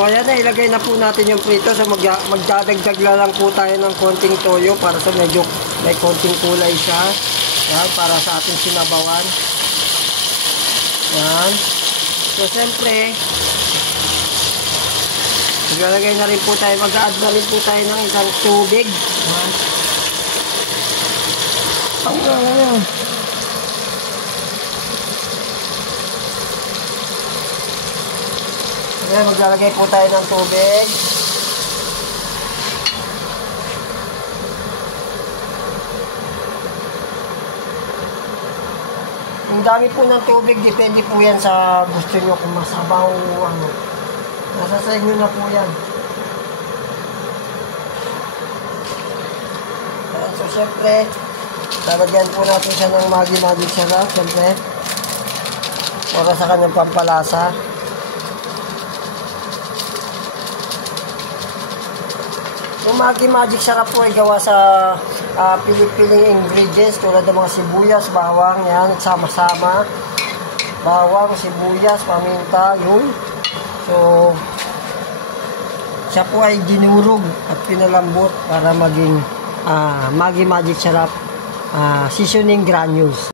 So ayan na, ilagay na po natin yung prito. So magdadagdag lang po tayo ng konting toyo para sa medyo may konting kulay siya. Yan, para sa ating sinabawan. Yan. So siyempre, maglalagay na rin po tayo, mag-add na rin po tayo ng isang tubig. Yan. Ayan. Ayan, maglalagay po tayo ng tubig. Ang dami po ng tubig, depende po yan sa gusto nyo kung masabaw o ano. Nasa sa inyo na po yan. Ayan, so syempre, talagyan po natin siya ng Maggi sarap, syempre. Para sa kanyang pampalasa. Yung Maggi sarap po ay gawa sa piling ingredients tulad ng mga sibuyas, bawang, yan, sama-sama. Bawang, sibuyas, paminta, yun. So, siya po ay dinurog at pinalambot para maging Maggi sarap seasoning granules.